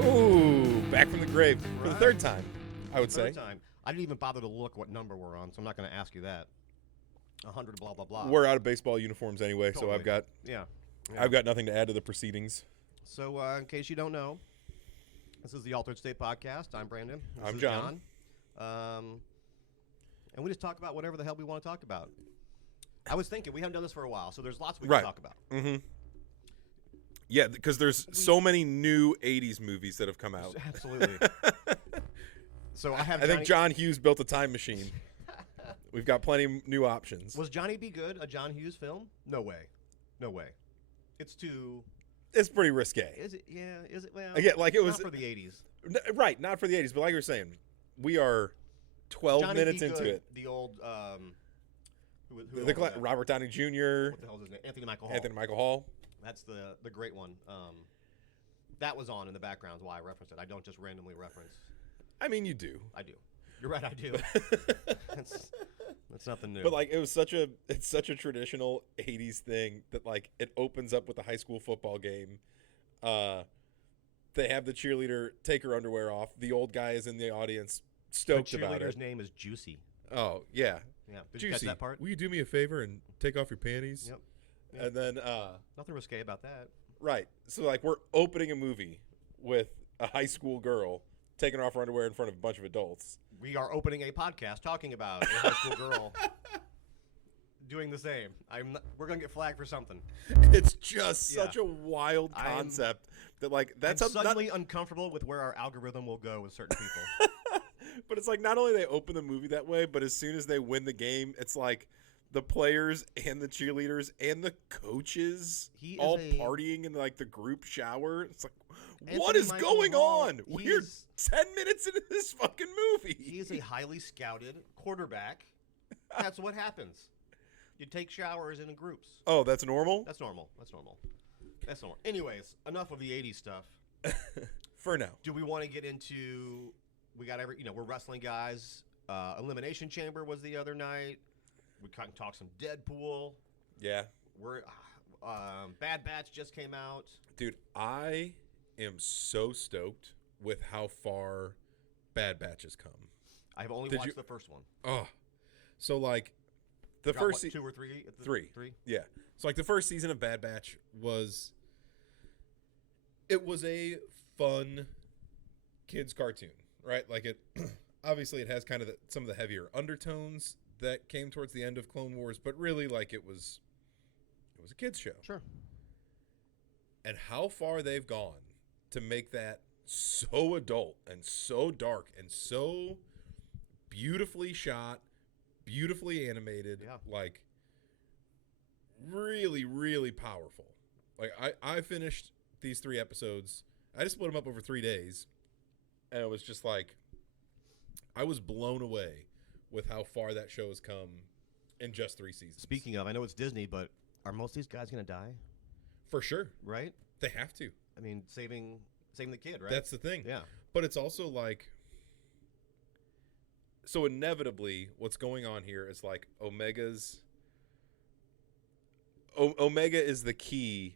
Ooh, back from the grave for the third time, I would say. Third time. I didn't even bother to look what number we're on, so I'm not going to ask you that. 100 blah, blah, blah. We're out of baseball uniforms anyway, Totally. so I've got nothing to add to the proceedings. So, in case you don't know, this is the Altered State Podcast. I'm Brandon. This I'm is John. And we just talk about whatever the hell we want to talk about. I was thinking, we haven't done this for a while, so there's lots we can talk about. Mm-hmm. Yeah, because there's so many new 80's movies that have come out. Absolutely. So I think John Hughes built a time machine. We've got plenty of new options. Was Johnny Be Good a John Hughes film? No way. No way. It's too... It's pretty risque. Is it? Yeah. Is it? Well, again, like it was not for the 80s. Right, not for the 80s, but like you were saying, we are 12 Johnny minutes Be into Good, it. The old... Robert Downey Jr. What the hell is his name? Anthony Michael Hall. That's the great one. That was on in the background. Why I referenced it. I don't just randomly reference. I mean, you do. I do. You're right. I do. That's nothing new. But like, it's such a traditional 80's thing that like it opens up with a high school football game. They have the cheerleader take her underwear off. The old guy is in the audience, stoked about it. The cheerleader's name is Juicy. Oh yeah. Yeah. Did Juicy, you catch that part? Will you do me a favor and take off your panties? Yep. And then nothing risque about that. Right. So like we're opening a movie with a high school girl taking off her underwear in front of a bunch of adults. We are opening a podcast talking about a high school girl doing the same. We're gonna get flagged for something. It's just such a wild concept that like that's I'm suddenly uncomfortable with where our algorithm will go with certain people. But it's like not only they open the movie that way, but as soon as they win the game, it's like the players and the cheerleaders and the coaches all partying in like the group shower. It's like, what is going on? We're 10 minutes into this fucking movie. He is a highly scouted quarterback. That's what happens. You take showers in groups. Oh, that's normal? That's normal. Anyways, enough of the 80s stuff. For now. Do we want to get into... We got we're wrestling guys. Elimination Chamber was the other night. We kind of talked some Deadpool. Yeah. We're Bad Batch just came out. Dude, I am so stoked with how far Bad Batch has come. I've only watched the first one. Oh. So like the first 2 or 3? Three. Yeah. So like the first season of Bad Batch was a fun kids cartoon. Right, like it. Obviously, it has kind of some of the heavier undertones that came towards the end of Clone Wars, but really, like it was a kids show. Sure. And how far they've gone to make that so adult and so dark and so beautifully shot, beautifully animated, like really, really powerful. Like I finished these 3 episodes. I just split them up over 3 days. And it was just like, I was blown away with how far that show has come in just 3 seasons. Speaking of, I know it's Disney, but are most of these guys going to die? For sure. Right? They have to. I mean, saving the kid, right? That's the thing. Yeah. But it's also like, so inevitably what's going on here is like Omega is the key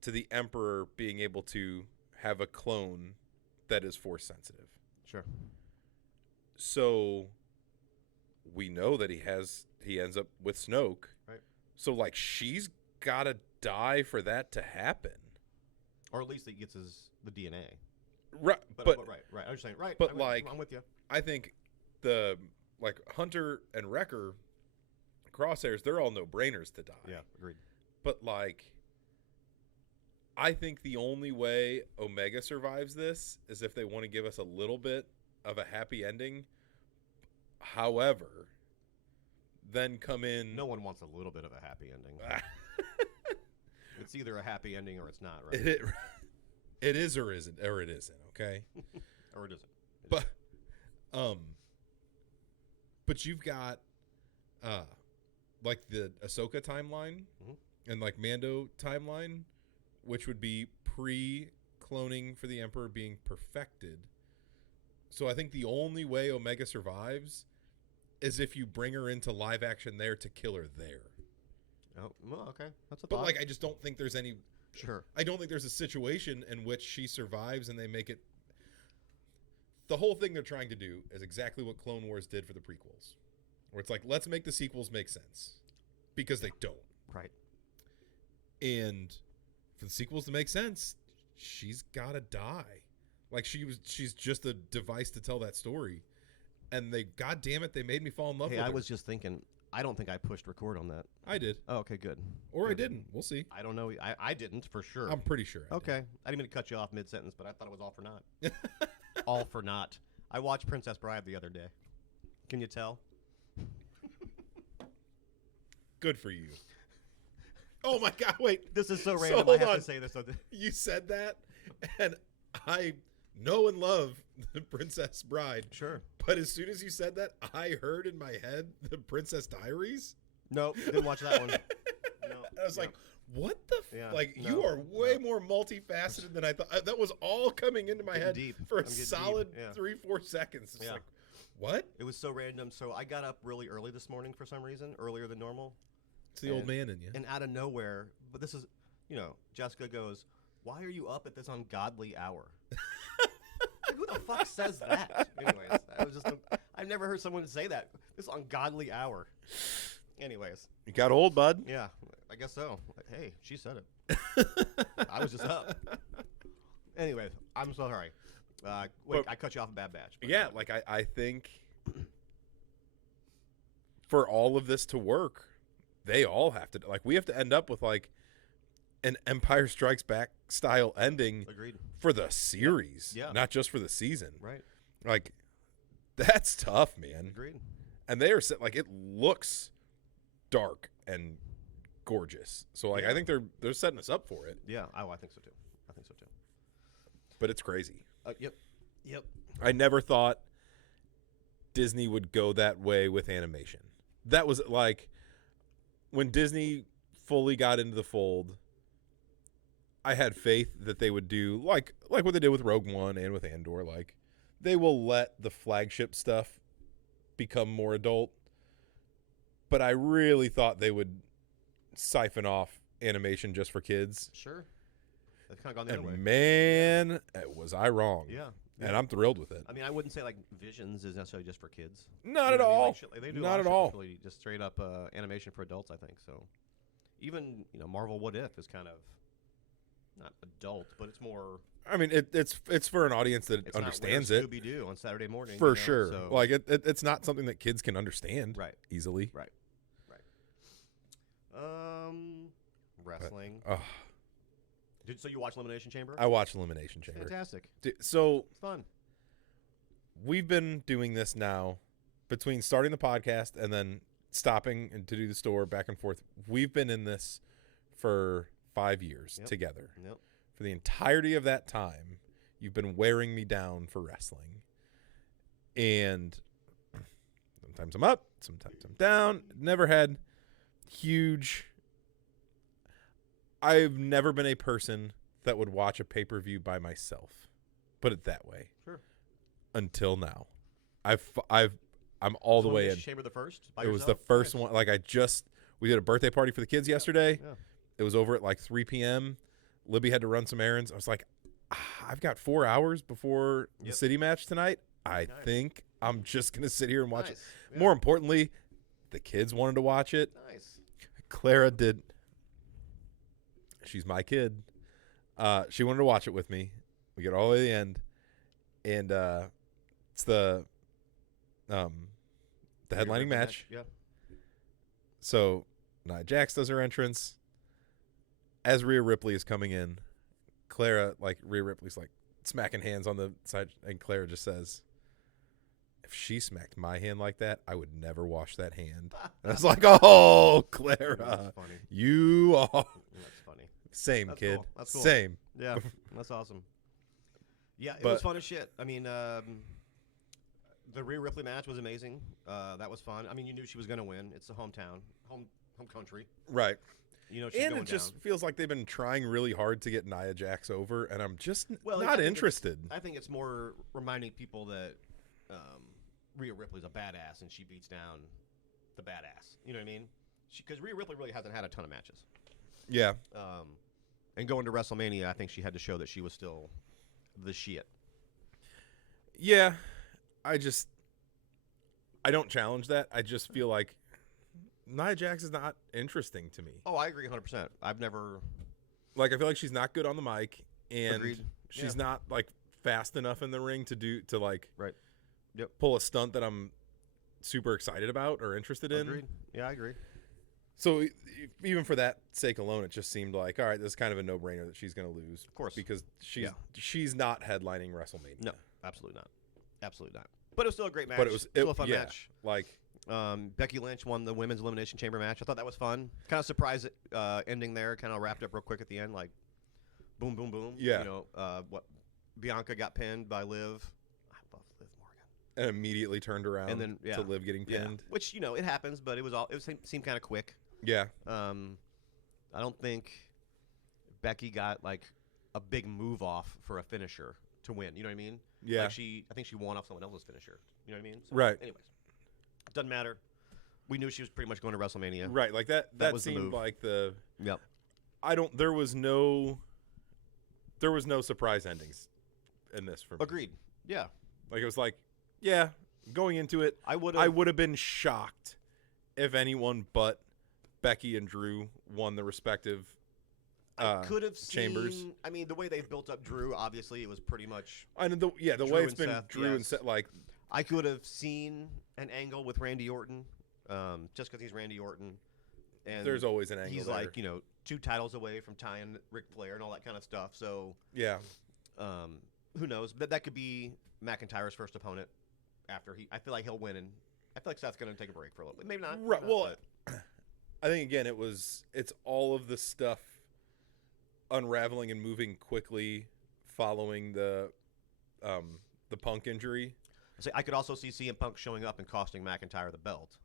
to the Emperor being able to have a clone that is force sensitive. Sure. So we know that he ends up with Snoke. Right. So like she's gotta die for that to happen. Or at least he gets the DNA. Right. But right. I was saying right. But I'm with you. I think the like Hunter and Wrecker, Crosshairs, they're all no-brainers to die. Yeah, agreed. But like I think the only way Omega survives this is if they want to give us a little bit of a happy ending. However, then come in... No one wants a little bit of a happy ending. It's either a happy ending or it's not, right? It is or isn't, okay? Or it isn't. But you've got like the Ahsoka timeline and like Mando timeline, which would be pre-cloning for the Emperor being perfected. So I think the only way Omega survives is if you bring her into live action there to kill her there. Oh, well, okay. That's a But thought. like, I just don't think there's any. Sure. I don't think there's a situation in which she survives and they make it the whole thing they're trying to do is exactly what Clone Wars did for the prequels, where it's like, let's make the sequels make sense, because they don't. Right. And for the sequels to make sense, she's got to die. Like, she's just a device to tell that story. And God damn it, they made me fall in love with her. I was just thinking, I don't think I pushed record on that. I did. Oh, okay, good. Or good. I didn't. We'll see. I don't know. I didn't, for sure. I'm pretty sure. Okay. I didn't mean to cut you off mid-sentence, but I thought it was all for naught. All for naught. I watched Princess Bride the other day. Can you tell? Good for you. Oh, my God. Wait. This is so random. hold I have on. to say this. You said that, and I know and love the Princess Bride. Sure. But as soon as you said that, I heard in my head the Princess Diaries. Nope, didn't watch that one. No, I was like, what the Yeah, like, no, you are way no. more multifaceted than I thought. That was all coming into my Getting head deep. for I'm a getting solid deep, yeah. 3-4 seconds. It's Yeah. like, what? It was so random. So I got up really early this morning for some reason, earlier than normal. It's the old man in you. And out of nowhere, but this is, Jessica goes, "Why are you up at this ungodly hour?" Like, who the fuck says that? Anyways, I've never heard someone say that. This ungodly hour. Anyways. You got old, bud. Yeah, I guess so. Like, hey, she said it. I was just up. Anyways, I'm so sorry. Wait, I cut you off a bad batch. Yeah, like I think for all of this to work, they all have to, like, we have to end up with like an Empire Strikes Back style ending. Agreed. For the series, Yeah. not just for the season. Right. Like, that's tough, man. Agreed. And they are set, like, it looks dark and gorgeous. So like, Yeah. I think they're setting us up for it. Yeah. Oh, I think so too. But it's crazy. Yep. I never thought Disney would go that way with animation. That was like when Disney fully got into the fold, I had faith that they would do like what they did with Rogue One and with Andor. Like, they will let the flagship stuff become more adult. But I really thought they would siphon off animation just for kids. Sure. They've kind of gone the other way. And man, was I wrong. Yeah. And I'm thrilled with it. I mean, I wouldn't say like Visions is necessarily just for kids. Not You at know what I mean? all. Like, shit, like, they do a lot Not of at shit all. that's really just straight up animation for adults, I think. So even Marvel What If is kind of not adult, but it's more. I mean, it's for an audience that It's understands not it. Scooby-Doo on Saturday morning. For sure. So, Like, it's not something that kids can understand right. easily. Right. Wrestling. So you watch Elimination Chamber? I watch Elimination Chamber. Fantastic. So It's fun. we've been doing this now between starting the podcast and then stopping and to do the store back and forth. We've been in this for 5 years together. Yep. For the entirety of that time, you've been wearing me down for wrestling. And sometimes I'm up, sometimes I'm down. Never had huge. I've never been a person that would watch a pay-per-view by myself. Put it that way. Sure. Until now. I'm all the way in. Elimination Chamber the first? By It was the yourself? first Nice. one. Like, we did a birthday party for the kids yesterday. Yeah. It was over at like 3 p.m. Libby had to run some errands. I was like, I've got 4 hours before the city match tonight. I think I'm just going to sit here and watch it. Yeah. More importantly, the kids wanted to watch it. Nice. Clara did. She's my kid. She wanted to watch it with me. We get all the way to the end. And it's the headlining match. Yeah. So Nia Jax does her entrance. As Rhea Ripley is coming in, Rhea Ripley's like smacking hands on the side, and Clara just says, "If she smacked my hand like that, I would never wash that hand." And I was like, "Oh, Clara, That's funny. you are That's funny. same That's kid, cool. That's cool. same." Yeah, that's awesome. Yeah, it But- was fun as shit. I mean, the Rhea Ripley match was amazing. That was fun. I mean, you knew she was going to win. It's the home country. Right. You know, she's And going it just down. feels like they've been trying really hard to get Nia Jax over, and I'm just I not think it's- interested. I think it's more reminding people that Rhea Ripley's a badass and she beats down the badass. You know what I mean? Because Rhea Ripley really hasn't had a ton of matches. Yeah. And going to WrestleMania, I think she had to show that she was still the shit. Yeah, I don't challenge that. I just feel like Nia Jax is not interesting to me. Oh, I agree 100%. I've never Like, I feel like she's not good on the mic, and Agreed. she's Yeah. not like fast enough in the ring to like Right. Yep. pull a stunt that I'm super excited about or interested in. Agreed. Yeah, I agree. So even for that sake alone, it just seemed like, all right, this is kind of a no-brainer that she's going to lose. Of course. Because she's not headlining WrestleMania. No, absolutely not. Absolutely not. But it was still a great match. But it was still a fun yeah, match. Like, Becky Lynch won the Women's Elimination Chamber match. I thought that was fun. Kind of surprised ending there. Kind of wrapped up real quick at the end, like boom, boom, boom. Yeah. You know, Bianca got pinned by Liv. I love Liv Morgan. and immediately turned around And then, to Liv getting pinned. Which, you know, it happens, but it seemed kind of quick. Yeah. I don't think Becky got like a big move off for a finisher to win. You know what I mean? Yeah. Like I think she won off someone else's finisher. You know what I mean? So, Right. Anyways, doesn't matter. We knew she was pretty much going to WrestleMania. Right. Like that was the seemed move. like the. Yep. There was no surprise endings in this for me. Agreed. Yeah. Like, it was like, yeah, going into it, I would have been shocked if anyone but Becky and Drew won the respective could have chambers. I mean, the way they built up Drew, obviously, it was pretty much. I know the Drew way it's and been Seth, Drew and yes. Seth, like, I could have seen an angle with Randy Orton, just because he's Randy Orton. And there's always an angle he's there. like, 2 titles away from tying Ric Flair and all that kind of stuff. So, yeah. who knows? That could be McIntyre's first opponent after I feel like he'll win, and I feel like Seth's going to take a break for a little bit. Maybe not. Right. maybe not, Well, I think again it's all of the stuff unraveling and moving quickly following the Punk injury. I could also see CM Punk showing up and costing McIntyre the belt,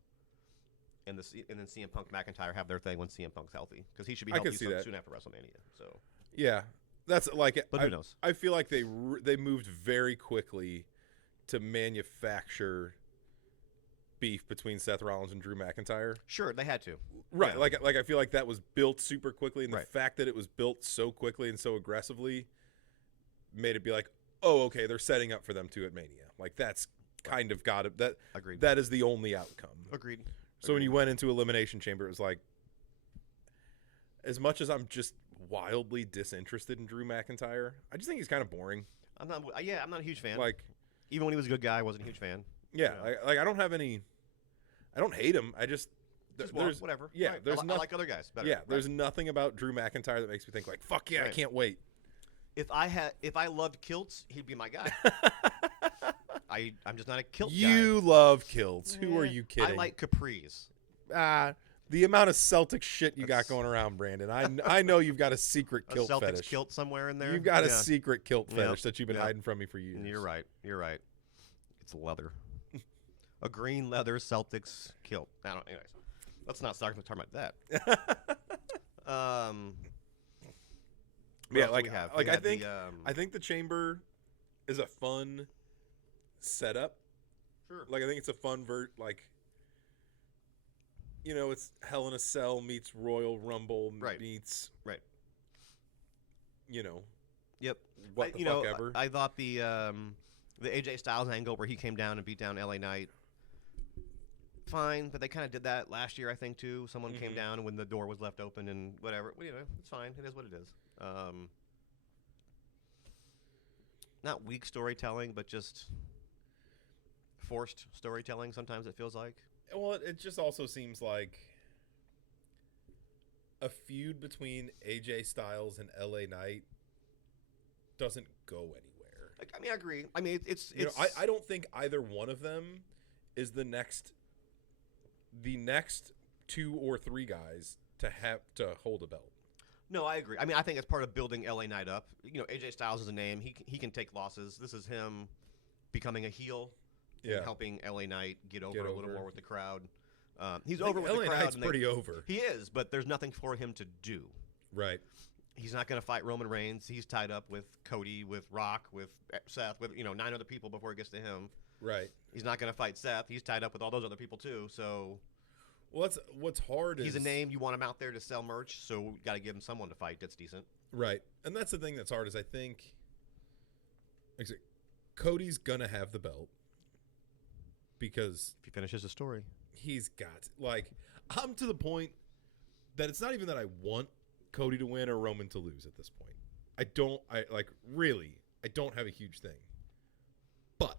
and then CM Punk McIntyre have their thing when CM Punk's healthy, because he should be I could healthy see that. soon after WrestleMania. So Yeah, that's like. But who knows? I feel like they moved very quickly to manufacture beef between Seth Rollins and Drew McIntyre. Sure, they had to. Right. Yeah. Like I feel like that was built super quickly, and the Right. fact that it was built so quickly and so aggressively made it be like, oh, okay, they're setting up for them to at Mania. Like, that's kind of got it. Agreed. That is the only outcome. Agreed. So when you went into Elimination Chamber, it was like, as much as I'm just wildly disinterested in Drew McIntyre, I just think he's kind of boring. I'm not a huge fan. Like, even when he was a good guy, I wasn't a huge fan. yeah, like I don't have any. I don't hate him. I just there's whatever. Yeah, Right. there's I like other guys better. Yeah, Right. there's nothing about Drew McIntyre that makes me think like, fuck yeah, I Right. can't wait. If I loved kilts, he'd be my guy. I'm just not a kilt guy. You love kilts. Who are Eh, you kidding? I like capris. The amount of Celtic shit you got going around, Brandon. I know you've got a secret A kilt Celtics fetish. kilt somewhere in there. You've got a Yeah. secret kilt Yep. fetish that you've been Yep. hiding from me for years. You're right. It's leather. A green leather Celtics kilt. Anyways, let's not start talking about that. What Yeah, else do like we have? like We I had think the, I think the chamber is a fun setup. sure. Like, I think it's a fun it's Hell in a Cell meets Royal Rumble Right. meets Right. Yep. Yep. What the fuck ever. I thought the AJ Styles angle where he came down and beat down LA Knight, fine, but they kind of did that last year, I think, too. Someone came Mhm. down when the door was left open and whatever. Well, it's fine. It is what it is. Not weak storytelling, but just forced storytelling. Sometimes it feels like. Well, it just also seems like a feud between AJ Styles and LA Knight doesn't go anywhere. I mean, I agree. I mean, it's I don't think either one of them is the next 2 or 3 guys to have to hold a belt. No, I agree. I mean, I think it's part of building LA Knight up. AJ Styles is a name. He can take losses. This is him becoming a heel Yeah. and helping LA Knight get over a little over. more with the crowd. He's I think over with LA the crowd. Knight's and pretty over. He is, but there's nothing for him to do. Right. He's not going to fight Roman Reigns. He's tied up with Cody, with Rock, with Seth, with 9 other people before it gets to him. Right. He's not going to fight Seth. He's tied up with all those other people too. So Well, what's hard is he's a name. You want him out there to sell merch, so you got to give him someone to fight that's decent. Right. And that's the thing that's hard is I think Cody's gonna have the belt because If he finishes the story. he's got I'm to the point that it's not even that I want Cody to win or Roman to lose at this point. I don't have a huge thing. But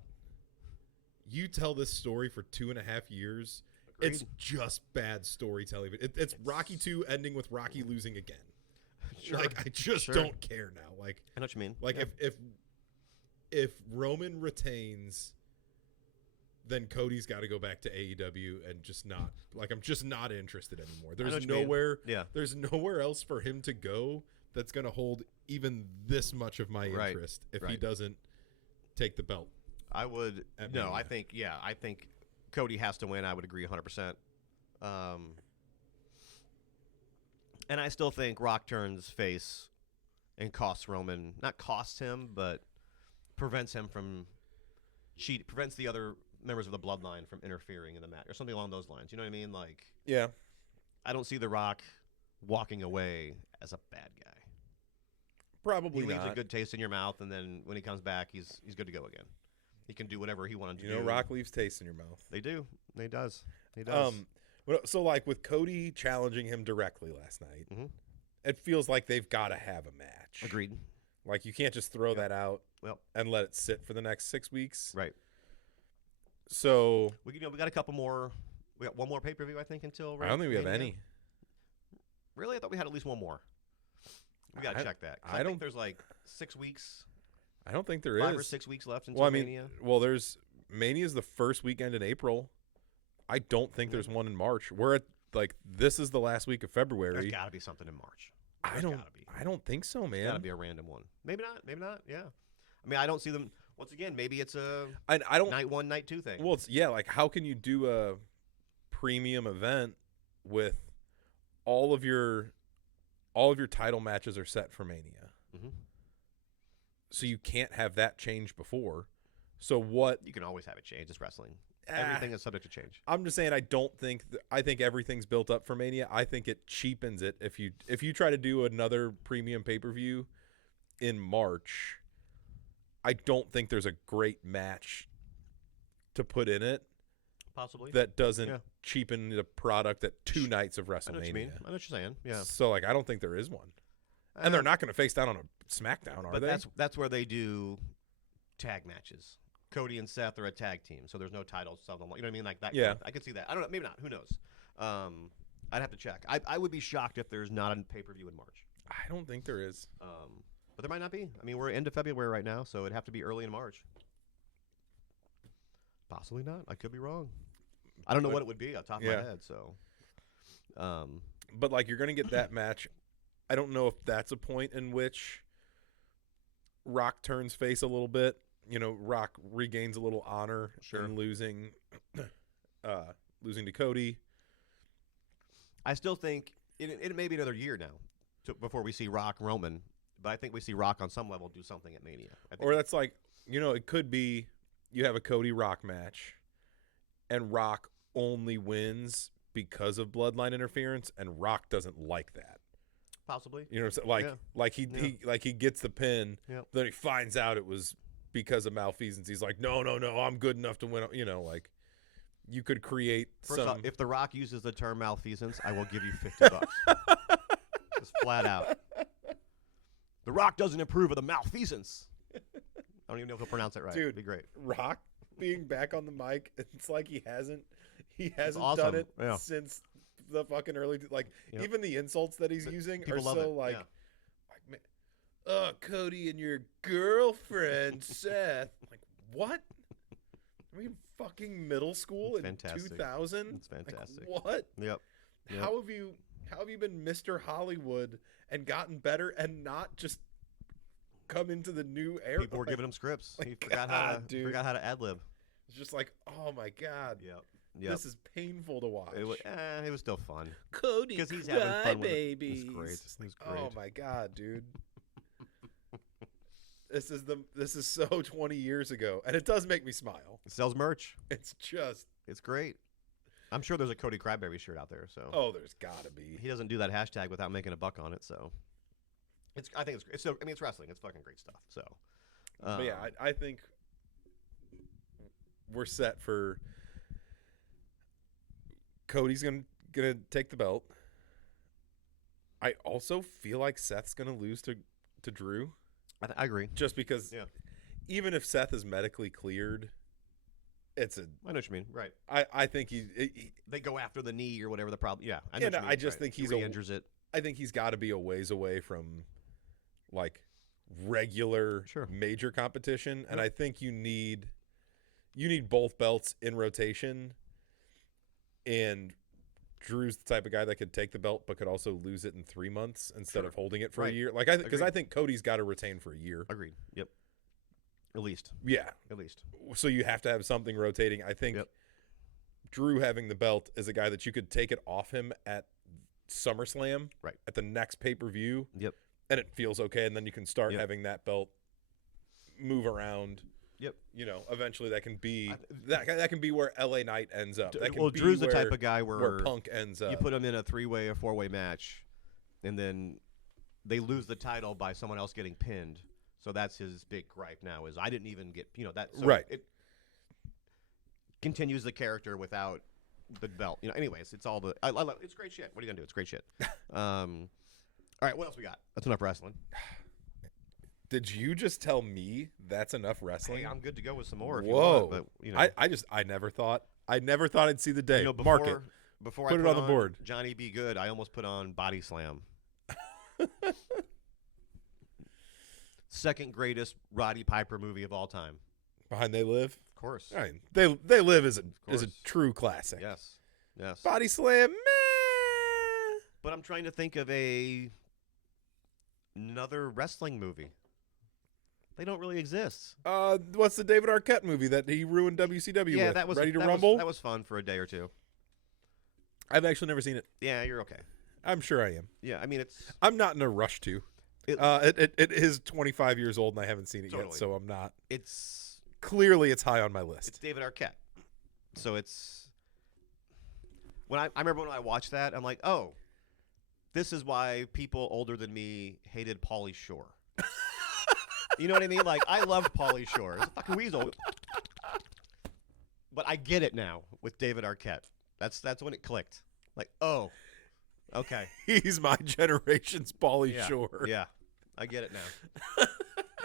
you tell this story for 2.5 years, Agreed. it's just bad storytelling. It's Rocky 2 ending with Rocky losing again. Sure. I just don't care now. I know what you mean. If Roman retains, then Cody's got to go back to AEW and just not I'm just not interested anymore. There's nowhere else for him to go that's going to hold even this much of my interest if he doesn't take the belt. I would I think Cody has to win. I would agree 100%. And I still think Rock turns face and costs Roman, not costs him, but prevents him from prevents the other members of the bloodline from interfering in the match or something along those lines. You know what I mean? Yeah. I don't see The Rock walking away as a bad guy. Probably he leaves not. a good taste in your mouth, and then when he comes back, he's good to go again. He can do whatever he wanted to do. Rock leaves taste in your mouth. They do. He does. He does. So with Cody challenging him directly last night, it feels like they've got to have a match. Agreed. You can't just throw that out Well, and let it sit for the next 6 weeks. right. So We got a couple more. We got one more pay-per-view, I think, until. I don't think we have any. Really, I thought we had at least one more. We got to check that. I think there's 6 weeks. I don't think there is 5 or 6 weeks left until Mania. There's Mania's the first weekend in April. I don't think there's one in March. We're at this is the last week of February. There's got to be something in March. I don't think so, man. Got to be a random one. Maybe not. Yeah. I mean, I don't see them. Once again, maybe it's a I don't night 1, night 2 thing. Well, it's how can you do a premium event with all of your title matches are set for Mania? So you can't have that change before. So what? You can always have it change. It's wrestling. Everything is subject to change. I'm just saying I think everything's built up for Mania. I think it cheapens it if you try to do another premium pay-per-view in March. I don't think there's a great match to put in it. Possibly. That doesn't cheapen the product at 2 nights of WrestleMania. I know what you mean. I know what you're saying. Yeah. So I don't think there is one. And they're not going to face down on a SmackDown, are they? But that's where they do tag matches. Cody and Seth are a tag team, so there's no titles. You know what I mean? Like that. Yeah. I could see that. I don't know. Maybe not. Who knows? I'd have to check. I would be shocked if there's not a pay-per-view in March. I don't think there is. But there might not be. I mean, we're into February right now, so it'd have to be early in March. Possibly not. I could be wrong. I don't know what it would be off the top of my head. So, but you're going to get that match. I don't know if that's a point in which Rock turns face a little bit. Rock regains a little honor in losing to Cody. I still think it may be another year now before we see Rock Roman, but I think we see Rock on some level do something at Mania. Or that's it could be you have a Cody Rock match, and Rock only wins because of bloodline interference, and Rock doesn't like that. Possibly. He gets the pin, then he finds out it was because of malfeasance. He's like, no, I'm good enough to win. You could create First off, if The Rock uses the term malfeasance, I will give you $50. Just flat out. The Rock doesn't approve of the malfeasance. I don't even know if he'll pronounce it right. Dude, it'd be great. Rock being back on the mic, it's like he hasn't awesome. done it since the fucking early even the insults that he's using are so Cody and your girlfriend Seth. What? Are we in fucking middle school in 2000? It's fantastic. What? Yep. How have you been Mr. Hollywood and gotten better and not just come into the new era? People were giving him scripts. He forgot how to ad-lib. It's just oh my God. Yep. This is painful to watch. It was still fun. Cody, because he's having fun with it. It was great. Oh my God, dude. This is so 20 years ago, and it does make me smile. It sells merch. It's great. I'm sure there's a Cody Cryberry shirt out there. So there's gotta be. He doesn't do that hashtag without making a buck on it. So it's wrestling. It's fucking great stuff. So but yeah, I think we're set for Cody's gonna take the belt. I also feel like Seth's gonna lose to Drew. I agree. Just because, even if Seth is medically cleared, it's a. I know what you mean. Right. I think they go after the knee or whatever the problem. Yeah. I know and what you mean. I just think he re-injures it. I think he's got to be a ways away from, like, regular major competition, and I think you need both belts in rotation. And Drew's the type of guy that could take the belt but could also lose it in 3 months instead of holding it for a year. Like, because I think Cody's got to retain for a year. Agreed. Yep. At least. Yeah. At least. So you have to have something rotating. I think Drew having the belt is a guy that you could take it off him at SummerSlam, at the next pay-per-view, and it feels okay, and then you can start having that belt move around. You know, eventually that can be that can be where LA Knight ends up. That can be Drew's the type of guy where Punk ends up. You put him in a 3-way or 4-way match, and then they lose the title by someone else getting pinned. So that's his big gripe now is I didn't even get that. So it continues the character without the belt. You know. Anyways, it's all the it's great shit. What are you gonna do? It's great shit. All right, what else we got? That's enough wrestling. Did you just tell me that's enough wrestling? Hey, I'm good to go with some more. If Whoa! You want, but you know, I never thought I'd see the day. You know, Mark it. Before put I it on the board. Johnny Be Good. I almost put on Body Slam. Second greatest Roddy Piper movie of all time. Behind They Live? Of course. I mean, They Live is a true classic. Yes. Yes. Body Slam, meh. But I'm trying to think of another wrestling movie. They don't really exist. What's the David Arquette movie that he ruined WCW with? Yeah, that was Ready to Rumble? That was fun for a day or two. I've actually never seen it. Yeah, you're okay. I'm sure I am. Yeah, I mean I'm not in a rush to. It is 25 years old and I haven't seen it totally. yet, so I'm not. It's high on my list. It's David Arquette, so it's when I remember when I watched that, I'm like, oh, this is why people older than me hated Pauly Shore. You know what I mean? Like I loved Pauly Shore. It's a fucking weasel. But I get it now with David Arquette. That's when it clicked. Like, oh. Okay. He's my generation's Pauly Shore. Yeah. I get it now.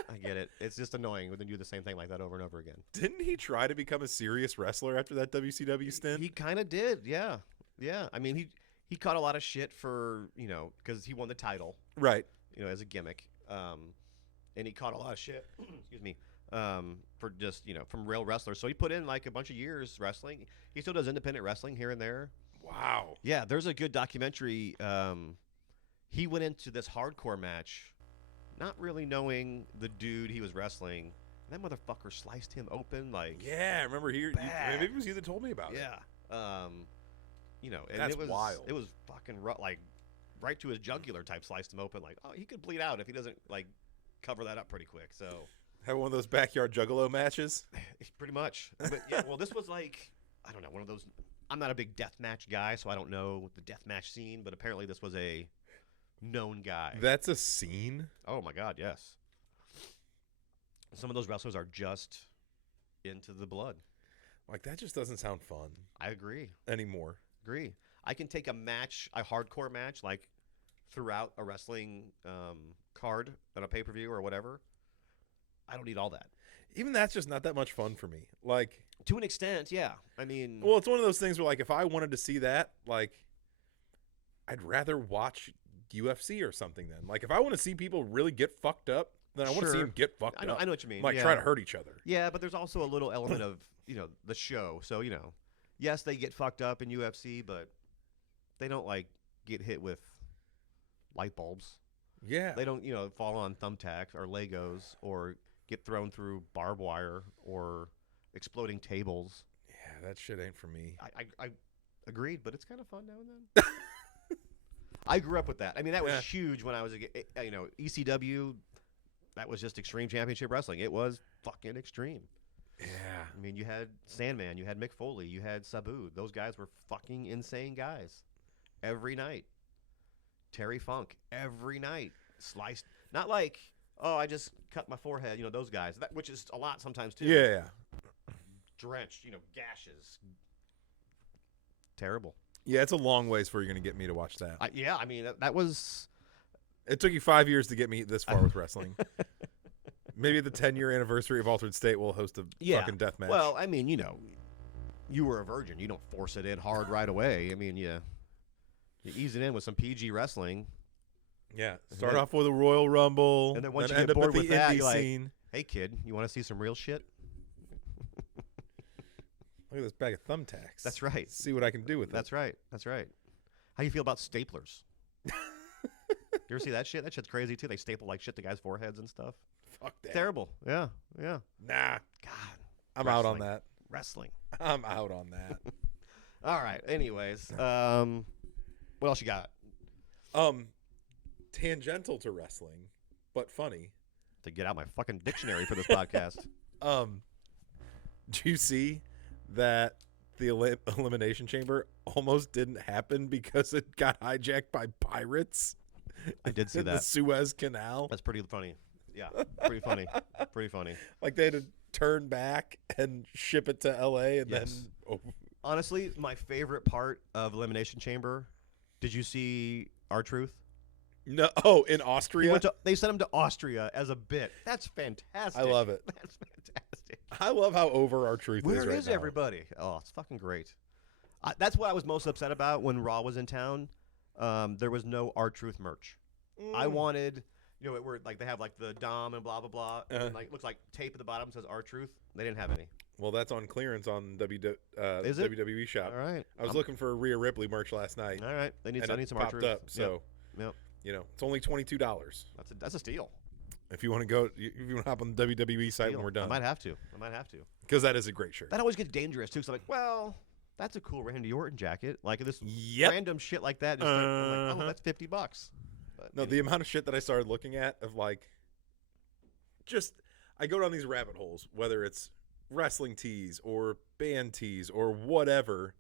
I get it. It's just annoying when they do the same thing like that over and over again. Didn't he try to become a serious wrestler after that WCW stint? He kind of did, yeah. Yeah. I mean, he caught a lot of shit for, because he won the title. Right. As a gimmick. And he caught a lot of shit, excuse me, for just, from real wrestlers. So he put in like a bunch of years wrestling. He still does independent wrestling here and there. Wow. Yeah, there's a good documentary. He went into this hardcore match not really knowing the dude he was wrestling. That motherfucker sliced him open like I remember maybe it was you that told me about it. And that's it was wild. It was fucking like right to his jugular type sliced him open like, oh, he could bleed out if he doesn't like cover that up pretty quick. So have one of those backyard juggalo matches? Pretty much. But yeah, well, this was like, I don't know, one of those. I'm not a big deathmatch guy, so I don't know the deathmatch scene, but apparently this was a known guy. That's a scene? Oh, my God, yes. Some of those wrestlers are just into the blood. Like, that just doesn't sound fun. I agree. Anymore. Agree. I can take a hardcore match, like, throughout a wrestling card on a pay-per-view or whatever. I don't need all that. Even that's just not that much fun for me. Like, to an extent, yeah. I mean, well, it's one of those things where, like, if I wanted to see that, like, I'd rather watch UFC or something then. Like, if I want to see people really get fucked up, then I want to see them get fucked up. I know what you mean. Like, try to hurt each other. Yeah, but there's also a little element of, the show. So, yes, they get fucked up in UFC, but they don't, like, get hit with light bulbs. Yeah. They don't, fall on thumbtacks or Legos or get thrown through barbed wire or exploding tables. Yeah, that shit ain't for me. I agreed, but it's kind of fun now and then. I grew up with that. I mean, that was huge when I was ECW. That was just Extreme Championship Wrestling. It was fucking extreme. Yeah. I mean, you had Sandman, you had Mick Foley, you had Sabu. Those guys were fucking insane guys. Every night. Terry Funk, every night. Sliced. Not like, oh, I just cut my forehead, those guys. Which is a lot sometimes, too. Yeah. drenched, gashes. Terrible. Yeah, it's a long ways before you're going to get me to watch that. I mean, that was... It took you 5 years to get me this far with wrestling. Maybe the 10-year anniversary of Altered State will host a fucking death match. Well, I mean, you were a virgin. You don't force it in hard right away. I mean, you ease it in with some PG wrestling. Yeah, start off with a Royal Rumble, and then once you end get up bored at the with that, indie you're like, scene. Hey, kid, you want to see some real shit? Look at this bag of thumbtacks. That's right. See what I can do with it. That's right. How do you feel about staplers? You ever see that shit? That shit's crazy, too. They staple like shit to guys' foreheads and stuff. Fuck that. Terrible. Yeah. Nah. God. I'm out on that. Wrestling. I'm out on that. All right. Anyways, what else you got? Tangential to wrestling, but funny. To get out my fucking dictionary for this podcast. Do you see that the Elimination Chamber almost didn't happen because it got hijacked by pirates? I did see in that. The Suez Canal. That's pretty funny. Yeah, pretty funny. Pretty funny. Like they had to turn back and ship it to L.A. and then. Honestly, my favorite part of Elimination Chamber. Did you see R-Truth? No. Oh, in Austria. They sent him to Austria as a bit. That's fantastic. I love it. That's fantastic. I love how over R-Truth is right now. Where is everybody? Oh, it's fucking great. That's what I was most upset about when Raw was in town. There was no R-Truth merch. I wanted, where like they have like the Dom and blah blah blah, and like looks like tape at the bottom says R-Truth. They didn't have any. Well, that's on clearance on Is it? WWE Shop. All right. I was looking for Rhea Ripley merch last night. All right. I need some popped R-Truth. up. So, yep. It's only $22. That's a steal. If you want to go, if you want to hop on the WWE site when we're done. I might have to. Because that is a great shirt. That always gets dangerous too. So I'm like, well, that's a cool Randy Orton jacket. Like this random shit like that. Just I'm like, oh, that's $50. But, no, the amount of shit that I started looking at of like, I go down these rabbit holes, whether it's wrestling tees or band tees or whatever,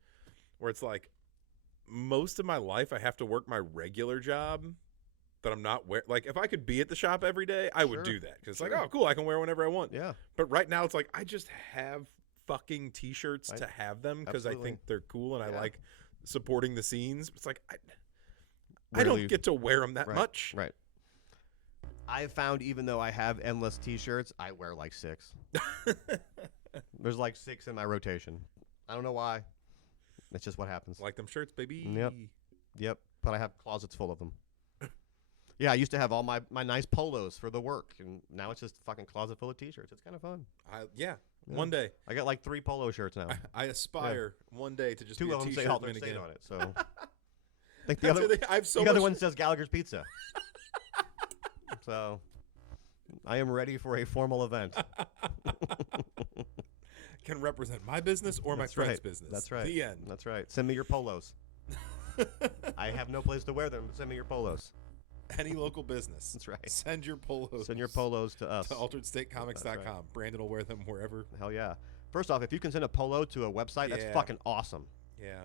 where it's like, most of my life I have to work my regular job that I'm not wearing. Like, if I could be at the shop every day, I would do that. Because it's like, oh, cool, I can wear whenever I want. Yeah. But right now, it's like, I just have fucking T-shirts to have them because I think they're cool and I like supporting the scenes. It's like, I don't get to wear them that much. Right. I've found even though I have endless T-shirts, I wear like 6. There's like 6 in my rotation. I don't know why. That's just what happens. Like them shirts, baby. Yep. But I have closets full of them. Yeah, I used to have all my nice polos for the work, and now it's just a fucking closet full of T-shirts. It's kind of fun. One day. I got like 3 polo shirts now. I aspire one day to just 2 be a of them T-shirt say Altered minigun. State on it, so... I think the other one says Gallagher's Pizza. So, I am ready for a formal event. Can represent my business or my friend's business. That's right. The end. That's right. Send me your polos. I have no place to wear them, but send me your polos. Any local business. That's right. Send your polos. Send your polos to us. To AlteredStateComics.com. Right. Brandon will wear them wherever. Hell yeah. First off, if you can send a polo to a website, that's fucking awesome. Yeah.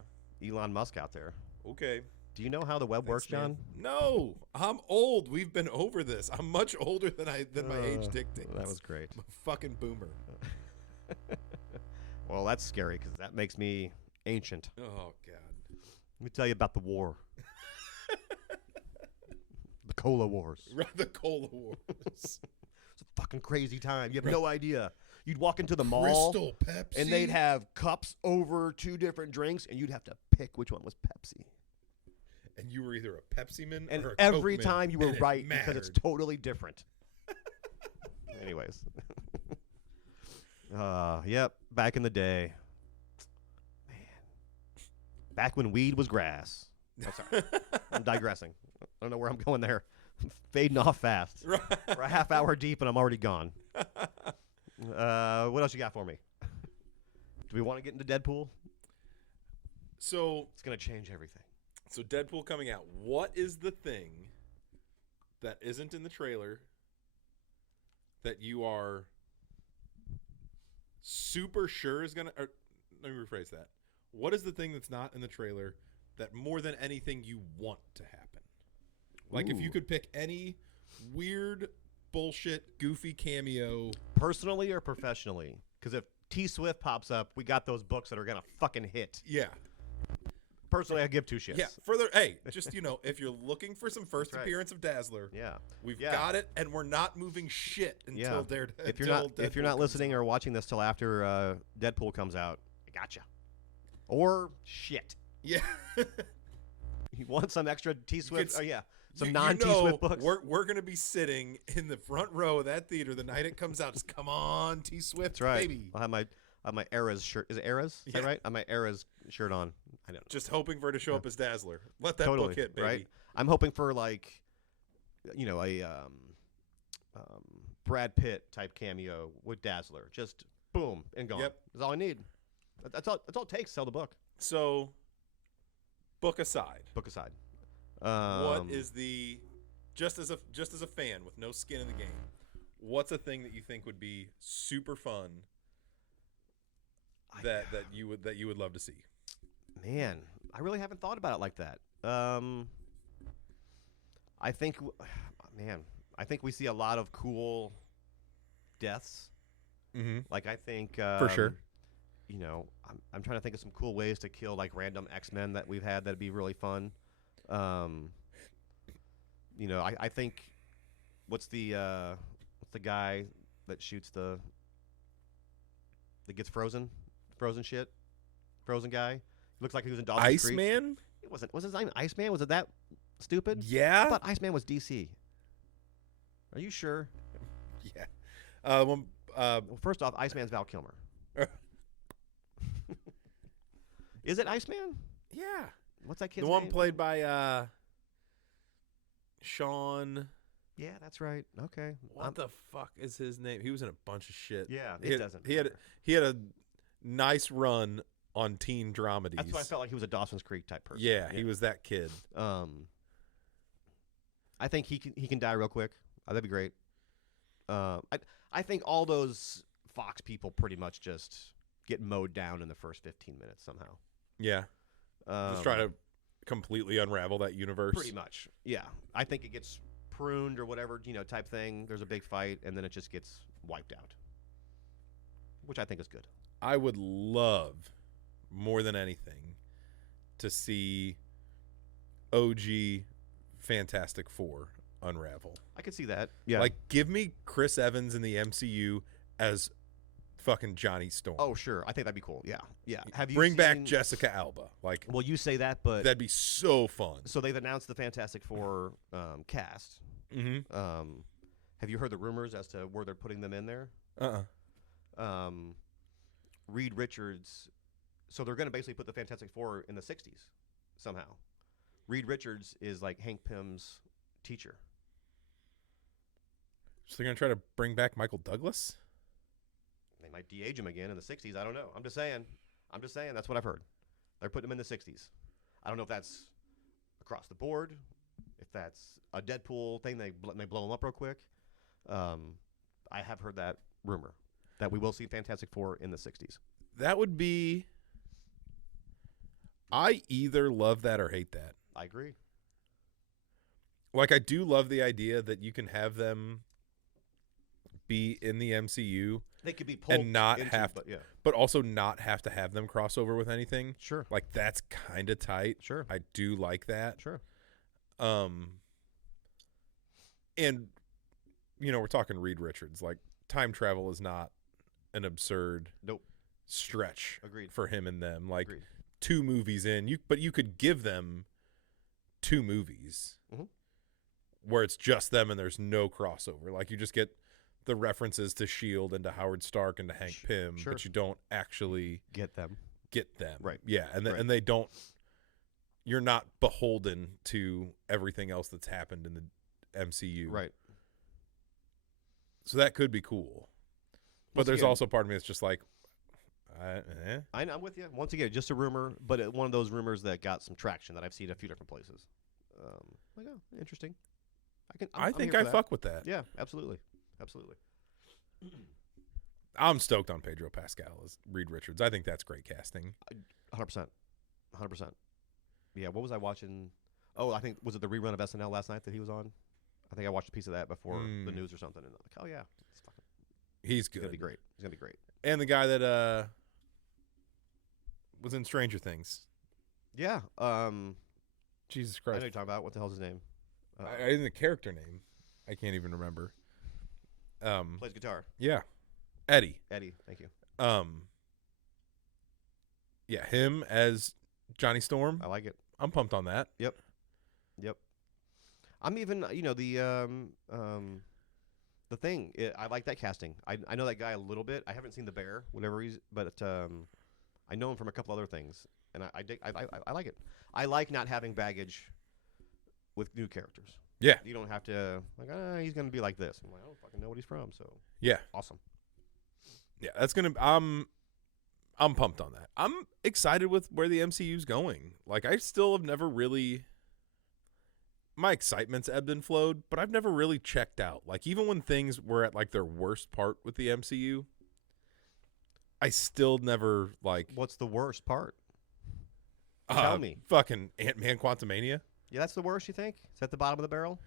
Elon Musk out there. Okay. Do you know how the web works, John? No. I'm old. We've been over this. I'm much older than my age dictates. That was great. I'm a fucking boomer. Well, that's scary because that makes me ancient. Oh, God. Let me tell you about the war. The Cola Wars. The Cola Wars. It's a fucking crazy time. You have no idea. You'd walk into the mall, Crystal Pepsi, and they'd have cups over 2 different drinks, and you'd have to pick which one was Pepsi. And you were either a Pepsi man and or a every Coke time you were man, right because it's totally different. Anyways. Yep, back in the day. Man. Back when weed was grass. Oh, sorry. I'm digressing. I don't know where I'm going there. I'm fading off fast. We're a half hour deep and I'm already gone. What else you got for me? Do we want to get into Deadpool? So it's going to change everything. So Deadpool coming out. What is the thing that isn't in the trailer that you are super sure is going to... Let me rephrase that. What is the thing that's not in the trailer that more than anything you want to happen? Like if you could pick any weird, bullshit, goofy cameo... Personally or professionally? Because if T Swift pops up, we got those books that are gonna fucking hit. Yeah. Personally, I give two shits. Yeah. Further, hey, just if you're looking for some first appearance of Dazzler, we've got it, and we're not moving shit until Daredevil. If you're not listening or watching this till after Deadpool comes out, I gotcha. Or shit. Yeah. You want some extra T Swift? Oh yeah. Some non-T Swift books. We're gonna be sitting in the front row of that theater the night it comes out. Just come on, T Swift, that's right. baby. I'll have my Eras shirt. Is it Eras? Is that right? I have my Eras shirt on. I don't know. Just hoping for it to show up as Dazzler. Let that book hit, baby. Right? I'm hoping for a Brad Pitt type cameo with Dazzler. Just boom and gone. Yep. That's all I need. That's all it takes to sell the book. So, book aside. What is the just as a fan with no skin in the game? What's a thing that you think would be super fun that you would love to see? Man, I really haven't thought about it like that. I think we see a lot of cool deaths. Mm-hmm. Like I think for sure. I'm trying to think of some cool ways to kill like random X-Men that we've had that'd be really fun. I think what's the guy that shoots that gets frozen guy? He looks like he was in Dawson's Creek. Iceman? Was his name Iceman? Was it that stupid? Yeah. I thought Iceman was DC. Are you sure? Yeah. Well, first off, Iceman's Val Kilmer. Is it Iceman? Yeah. What's that kid's name? The one name? played by Sean. Yeah, that's right. Okay. What the fuck is his name? He was in a bunch of shit. Yeah, He had a nice run on teen dramedies. That's why I felt like he was a Dawson's Creek type person. Yeah, he was that kid. I think he can die real quick. That'd be great. I think all those Fox people pretty much just get mowed down in the first 15 minutes somehow. Yeah. Just try to completely unravel that universe. Pretty much. Yeah. I think it gets pruned or whatever, type thing. There's a big fight, and then it just gets wiped out, which I think is good. I would love, more than anything, to see OG Fantastic Four unravel. I could see that. Yeah. Like, give me Chris Evans in the MCU as fucking Johnny Storm. Oh, sure. I think that'd be cool. Yeah. Yeah. Have you Bring back Jessica Alba. Like, well, you say that, but that'd be so fun. So they've announced the Fantastic Four cast. Mm-hmm. Have you heard the rumors as to where they're putting them in there? Reed Richards. So they're going to basically put the Fantastic Four in the 60s somehow. Reed Richards is like Hank Pym's teacher. So they're going to try to bring back Michael Douglas? They might de-age him again in the 60s. I don't know. I'm just saying. That's what I've heard. They're putting him in the 60s. I don't know if that's across the board, if that's a Deadpool thing. They blow him up real quick. I have heard that rumor that we will see Fantastic Four in the 60s. That would be... I either love that or hate that. I agree. Like, I do love the idea that you can have them be in the MCU. They could be pulled and not into, have, but also not have to have them cross over with anything. Sure, like that's kind of tight. Sure, I do like that. Sure, and we're talking Reed Richards. Like time travel is not an absurd stretch. Agreed. For him and them. Like Agreed. 2 movies in, but you could give them 2 movies where it's just them and there's no crossover. Like you just get the references to S.H.I.E.L.D. and to Howard Stark and to Hank Pym, but you don't actually get them. Right. Yeah, and and they don't. You're not beholden to everything else that's happened in the MCU. Right. So that could be cool. But there's also part of me that's just like, I'm with you. Once again, just a rumor, but one of those rumors that got some traction that I've seen a few different places. Like, oh, interesting. I think I fuck with that. Yeah, absolutely. Absolutely. I'm stoked on Pedro Pascal as Reed Richards. I think that's great casting. 100%. 100%. Yeah, what was I watching? Oh, I think, was it the rerun of SNL last night that he was on? I think I watched a piece of that before the news or something. And I'm like, oh, yeah. He's good. He's going to be great. He's going to be great. And the guy that was in Stranger Things. Yeah. Jesus I know Christ. you're talking about. What the hell's his name? I in the character name. I can't even remember. Plays guitar. Yeah. Eddie. Eddie. Thank you. Yeah, him as Johnny Storm. I like it. I'm pumped on that. Yep. I'm even, the Thing. I like that casting. I know that guy a little bit. I haven't seen The Bear, whatever he's, but I know him from a couple other things, and I like it. I like not having baggage with new characters. Yeah. You don't have to he's gonna be like this. I'm like, I don't fucking know what he's from. So yeah, awesome. Yeah, that's gonna. I'm pumped on that. I'm excited with where the MCU's going. Like, I still have never really. My excitement's ebbed and flowed, but I've never really checked out. Like, even when things were at like their worst part with the MCU, I still never like. What's the worst part? Tell me. Fucking Ant-Man Quantumania. Yeah, that's the worst, you think? Is that the bottom of the barrel?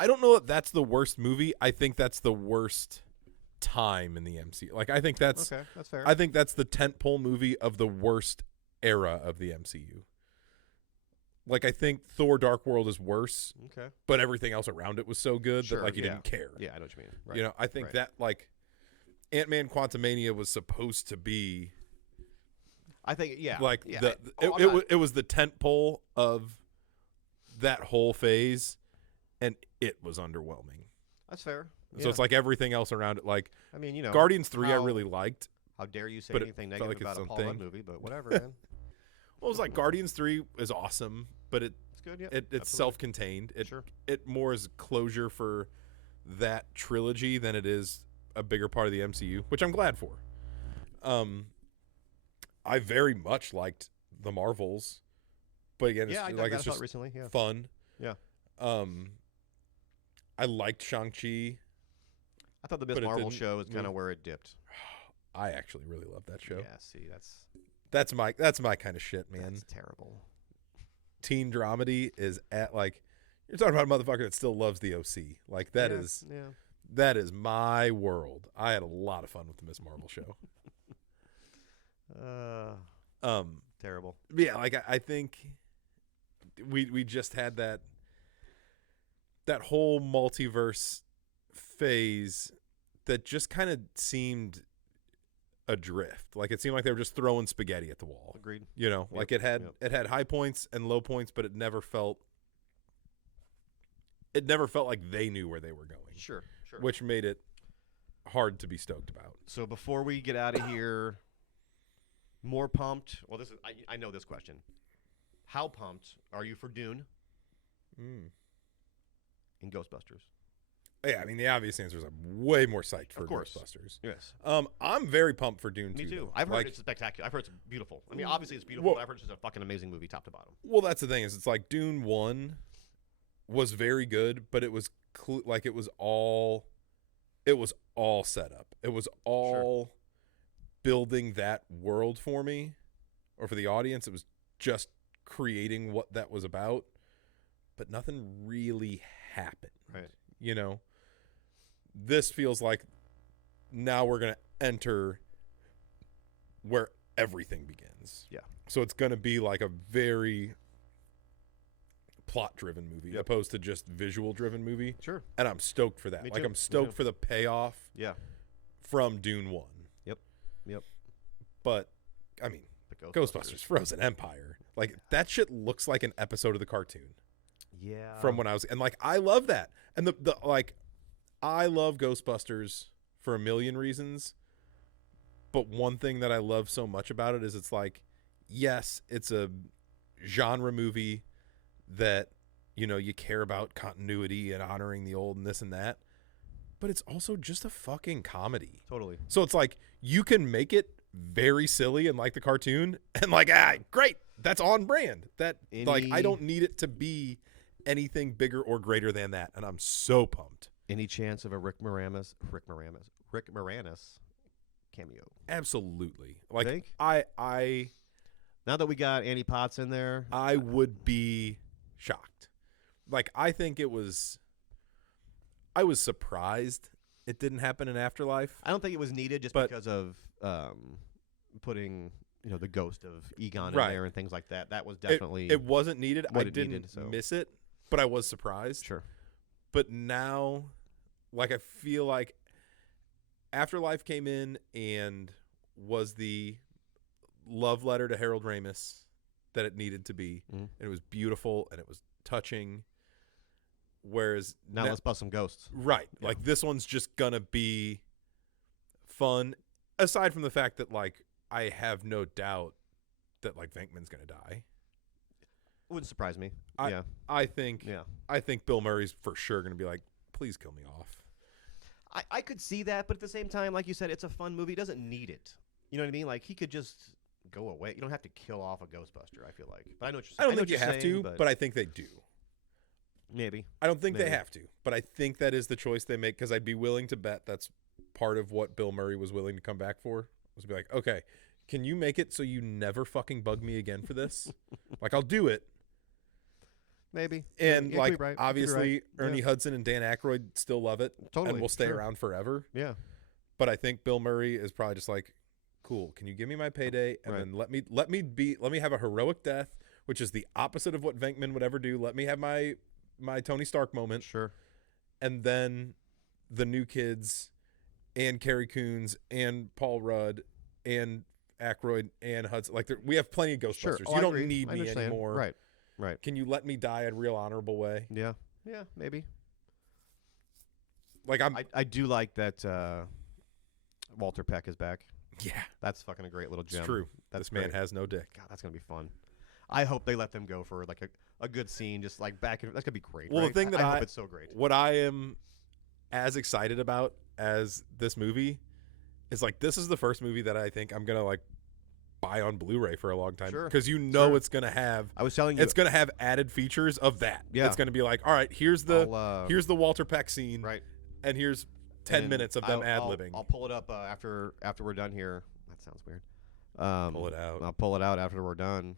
I don't know if that's the worst movie. I think that's the worst time in the MCU. Like, I think that's okay. That's fair. I think that's the tentpole movie of the worst era of the MCU. Like, I think Thor: Dark World is worse. Okay. But everything else around it was so good Sure, that like you didn't care. Yeah, I know what you mean. Right. You know, I think that like Ant-Man Quantumania was supposed to be. I think like yeah. It was the tentpole of that whole phase, and it was underwhelming. That's fair. So it's like everything else around it. Like, I mean, Guardians 3 I really liked. How dare you say but anything it negative like about a its Paul own Rudd thing. movie? But whatever, man. Well, it was like Guardians 3 is awesome, but it's good. Yeah, it's absolutely. self-contained. Sure. It more is closure for that trilogy than it is a bigger part of the MCU, which I'm glad for. I very much liked the Marvels, but again, I it's just recently. Yeah. fun. Yeah. I liked Shang-Chi. I thought the Miss Marvel show is kind of where it dipped. I actually really love that show. Yeah. See, That's my kind of shit, man. That's terrible. Teen dramedy is at like you're talking about a motherfucker that still loves the OC. Like that is my world. I had a lot of fun with the Miss Marvel show. Terrible. Yeah, like I think we just had that whole multiverse phase that just kind of seemed adrift. Like it seemed like they were just throwing spaghetti at the wall. Agreed. You know, like it had high points and low points, but it never felt like they knew where they were going. Sure. Which made it hard to be stoked about. So before we get out of here, more pumped. Well, this is I know this question. How pumped are you for Dune? In Ghostbusters. Yeah, I mean the obvious answer is I'm way more psyched for Ghostbusters. Yes. I'm very pumped for Dune 2. Me too. Though. I've heard it's spectacular. I've heard it's beautiful. I mean, obviously it's beautiful. But I've heard it's just a fucking amazing movie, top to bottom. Well, that's the thing is, it's like Dune 1 was very good, but it was like it was all set up. It was all building that world for me, or for the audience. It was just creating what that was about, but nothing really happened. Right. You know, this feels like now we're going to enter where everything begins. Yeah. So it's going to be like a very plot-driven movie opposed to just visual-driven movie. Sure. And I'm stoked for that. Me Like, too. I'm stoked for the payoff from Dune 1. Yep. But, I mean, Ghostbusters Frozen Empire. Like, that shit looks like an episode of the cartoon. Yeah. From when I was... And, like, I love that. And, I love Ghostbusters for a million reasons. But one thing that I love so much about it is it's like, yes, it's a genre movie that, you know, you care about continuity and honoring the old and this and that. But it's also just a fucking comedy. Totally. So it's like, you can make it very silly and like the cartoon. And like, great. That's on brand. Like, I don't need it to be anything bigger or greater than that. And I'm so pumped. Any chance of a Rick Moranis cameo? Absolutely. Like, Think? I now that we got Annie Potts in there, I would be shocked. Like, I was surprised it didn't happen in Afterlife. I don't think it was needed just because of putting the ghost of Egon in there and things like that. That was definitely it wasn't needed. I didn't needed, so. miss it, but I was surprised. Sure. But now, like, I feel like Afterlife came in and was the love letter to Harold Ramis that it needed to be. And it was beautiful and it was touching. Whereas now let's bust some ghosts. Right. Yeah. Like, this one's just going to be fun, aside from the fact that, like, I have no doubt that, like, Venkman's going to die. Wouldn't surprise me. I think Bill Murray's for sure going to be like, please kill me off. I could see that, but at the same time, like you said, it's a fun movie. He doesn't need it. You know what I mean? Like, he could just go away. You don't have to kill off a Ghostbuster, I feel like. But I know what you're saying. I don't think you have to, but I think they do. Maybe. I don't think they have to, but I think that is the choice they make, because I'd be willing to bet that's part of what Bill Murray was willing to come back for. Was to be like, okay, can you make it so you never fucking bug me again for this? Like, I'll do it. Maybe. And, like, obviously, Ernie Hudson and Dan Aykroyd still love it. Totally. And will stay around forever. Yeah. But I think Bill Murray is probably just like, cool, can you give me my payday? And then let me have a heroic death, which is the opposite of what Venkman would ever do. Let me have my Tony Stark moment. Sure. And then the new kids and Carrie Coons and Paul Rudd and Aykroyd and Hudson. Like, we have plenty of Ghostbusters. Sure. You don't need me anymore. Right. Can you let me die in a real honorable way? Yeah, maybe. Like, I do like that Walter Peck is back. Yeah. That's fucking a great little gem. It's true. This man has no dick. God, that's going to be fun. I hope they let them go for, like, a good scene, just, like, back in. That's going to be great. Well, right? the thing that I hope it's so great. What I am as excited about as this movie is, like, this is the first movie that I think I'm going to, like, buy on Blu-ray for a long time. Sure. Because it's going to have. I was telling you. It's going to have added features of that. Yeah. It's going to be like, all right, here's the Walter Peck scene. Right. And here's 10 minutes of them ad-libbing. I'll pull it up after we're done here. That sounds weird. Pull it out. I'll pull it out after we're done.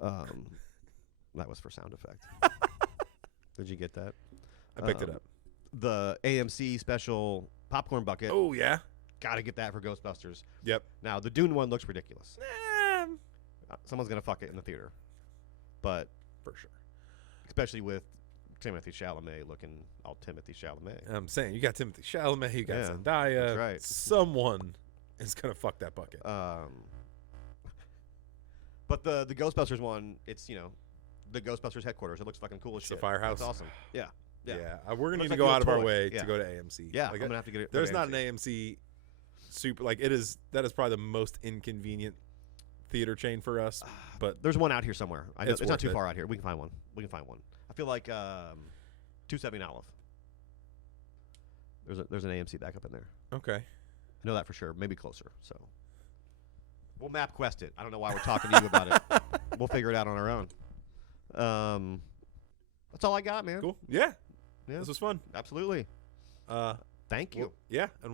That was for sound effect. Did you get that? I picked it up. The AMC special popcorn bucket. Oh, yeah. Got to get that for Ghostbusters. Yep. Now, the Dune one looks ridiculous. Someone's going to fuck it in the theater. But for sure. Especially with Timothy Chalamet looking all Timothy Chalamet. I'm saying, you got Timothy Chalamet, you got Zendaya. That's right. Someone is going to fuck that bucket. But the Ghostbusters one, it's, the Ghostbusters headquarters. It looks fucking cool as shit. It's the firehouse. That's awesome. Yeah. We're going to need to go out of our way to go to AMC. Yeah, like, I'm going to have to get it. There's not an AMC super, like, that is probably the most inconvenient theater chain for us. But there's one out here somewhere. I know it's not too far out here. We can find one. I feel like 270 Olive. There's an AMC back up in there. Okay. I know that for sure. Maybe closer. So we'll map quest it. I don't know why we're talking to you about it. We'll figure it out on our own. That's all I got, man. Cool. Yeah. This was fun. Absolutely. Thank you. Well, yeah. And